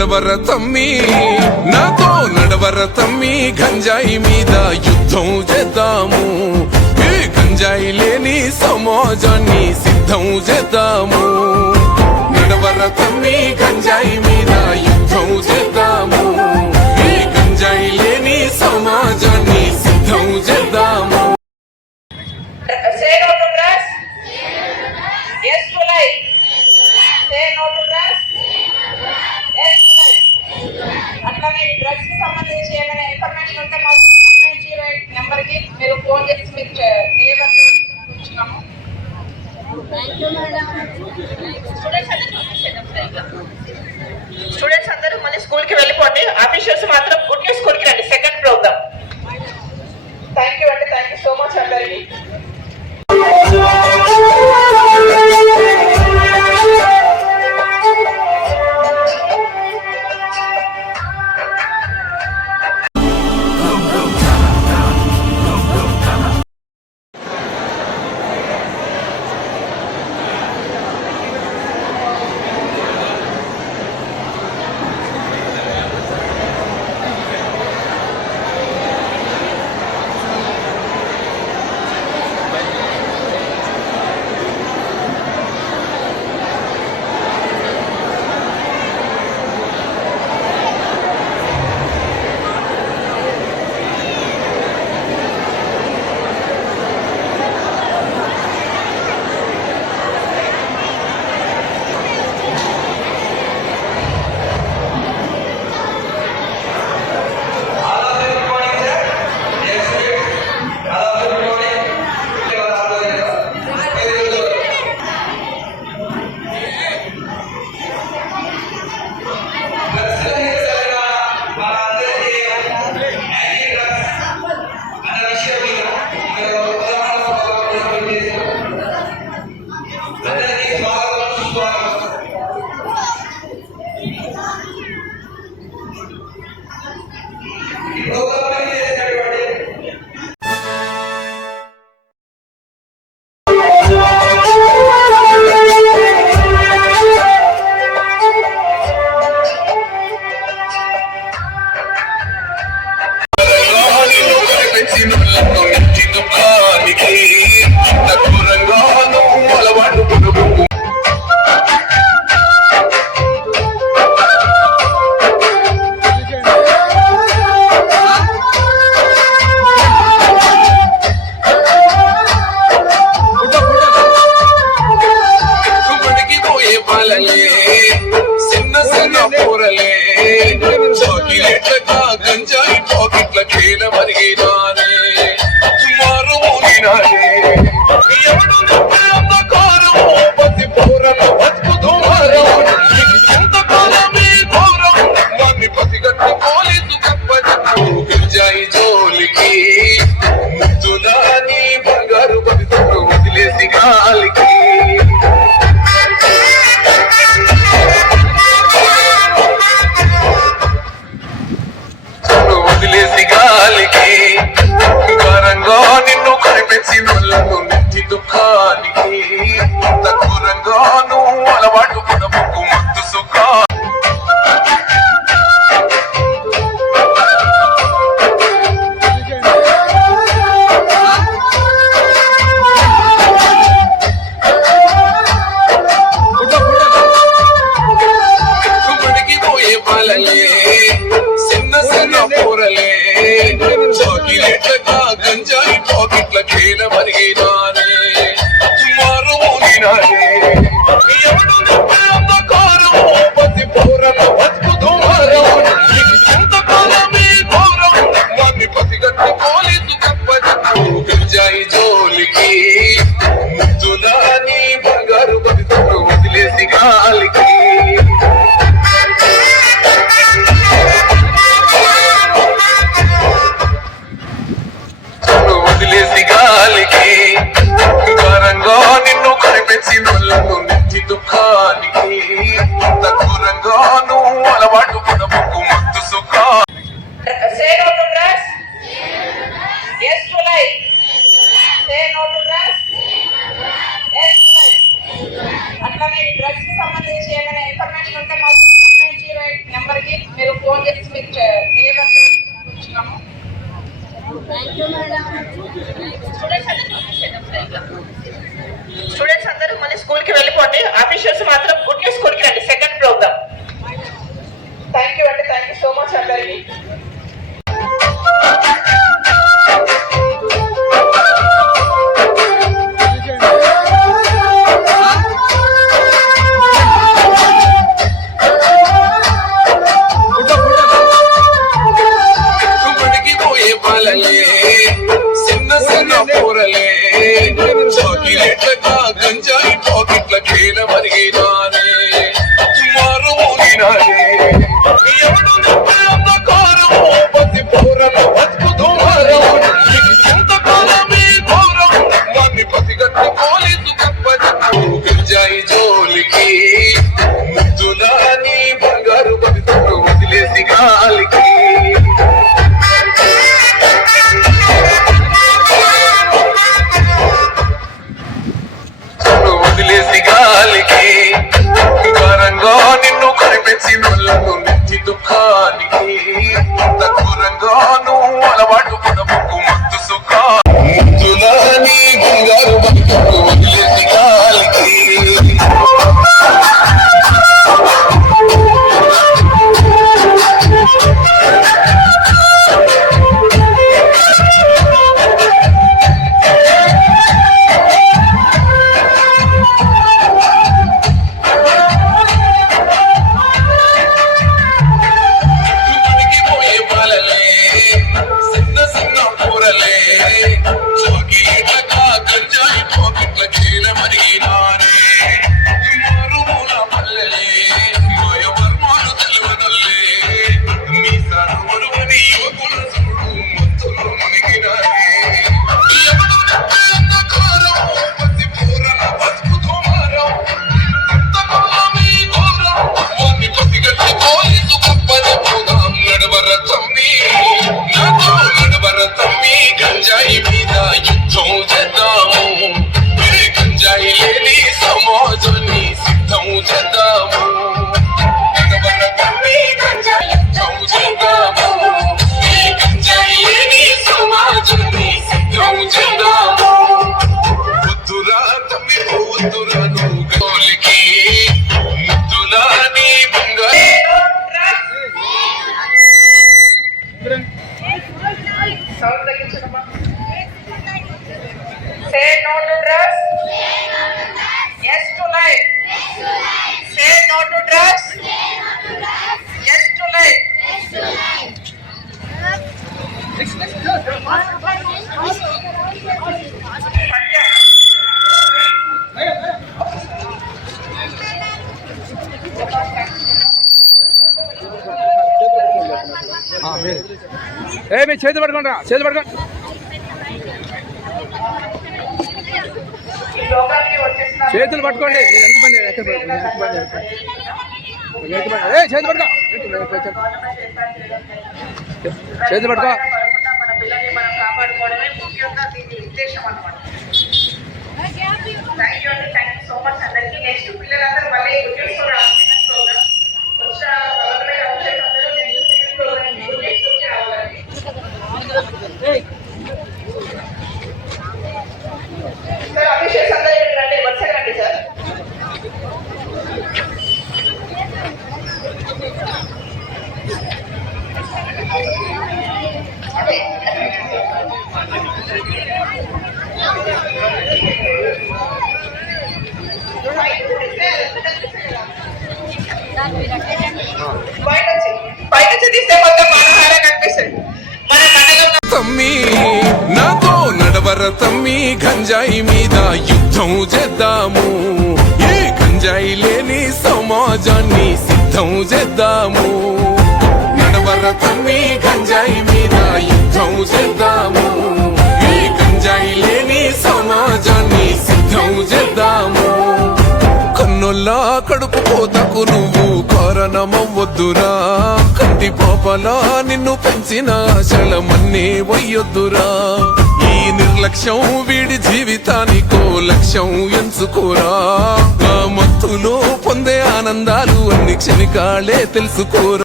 నడవర తమ్మి నాతో నడవర తమ్మి గంజాయి మీద యుద్ధం చేద్దాము ఈ గంజాయి లేని సమాజాన్ని సిద్ధం చేద్దాము నడవర తమ్మి గంజాయి మీద యుద్ధం చేద్దాము ఈ గంజాయి లేని సమాజాన్ని సిద్ధం చేద్దాము అట్లానే ఈ డ్రగ్స్ కి సంబంధించి ఏమైనా ఇన్ఫర్మేషన్ ఉంటే మాకు 1908 నెంబర్ కి మీరు ఫోన్ చేసి మీకు తెలియజేస్తున్నాము. స్టూడెంట్స్ అందరూ మళ్ళీ స్కూల్ కి వెళ్ళిపోండి. ఆఫీషియల్స్ మాత్రం గుడ్ న్యూస్ స్కూల్ కి రండి. Second program. థ్యాంక్ యూ అండి. థ్యాంక్ యూ సో మచ్ అందరికి. గంజాయి పాకెట్ల కేల మరిగినానే మారు మోగినానే ఎవడు కారం పతి పూరణ బతుకుతూ మారం ఎంత కాలమే ఘోరం వాన్ని పసిగట్టి పోలీసు కప్పజు గంజాయి జోలికి ముద్దునా నీ బంగారు బతుకు వదిలేసి గాలికి నిన్ను కనిపించిన నెత్తి దుఃఖానికి దూరంగాను అలవాటు పడబుకు మత్తు సుఖా పోయే పాలలే చిన్న చిన్న పూరలే చాకిలేట్లగా గంజాయి పాకెట్ల కేల మరిగినానే మారు మోగినానే ఎవడు కారం పతి పూరణ బతుకుతూ మారం ఎంత కాలమే ఘోరం వాన్ని పసిగట్టి పోలీసు కప్పజు గంజాయి జోలికి ముద్దునా నీ బంగారు బతుకు వదిలేసి గాలికి మీ చేతులు పట్టుకోండి, చేతులు పట్టుకోండి. ఈ ప్రోగ్రామ్ కి వచ్చేసిన చేతులు పట్టుకోండి. చేతులు పట్టుకో. చేతులు పట్టుకో. మన పిల్లల్ని మనం కాపాడుకోవడమే ముఖ్యంగా దీని ఉద్దేశం అన్నమాట. థ్యాంక్ యూ అండి, థ్యాంక్ యూ సో మచ్ అందరికి. నెక్స్ట్ పిల్లలందరూ మళ్ళీ గుర్తించుకుని రావాల్సిన ప్రోగ్రామ్ వచ్చిన గవర్నమెంట్ ఆఫీసర్స్ అందరూ నెక్స్ట్ సెకండ్ ప్రోగ్రామ్ గుర్తించుకుని రావాలండి. సార్ ఆఫీసర్స్ అందరూ ఇక్కడ రండి, వరుసగా రండి సార్. బయట నుంచి తీస్తే మొత్తం మనహారా కనిపిస్తుంది. మన మనలో తమ్మి నాతో నడవర తమ్మి గంజాయి మీద యుద్ధం చేద్దాము ఈ గంజాయి లేని సమాజాన్ని సిద్ధం చేద్దాము నడవర తమ్మి గంజాయి మీద యుద్ధం చేద్దాము ఈ గంజాయి లేని సమాజాన్ని సిద్ధం చేద్దాము కన్నుల్లా కడుపు కోతకు నువ్వు కారణమవ్వొద్దురా కంటి పాపలా నిన్ను పెంచిన ఆశలమన్నీ వయ్యొద్దురా ఈ నిర్లక్ష్యం వీడి జీవితానికో లక్ష్యం ఎంచుకోరా ఆ మత్తులో పొందే ఆనందాలు అన్ని క్షణికాలే తెలుసుకోరా.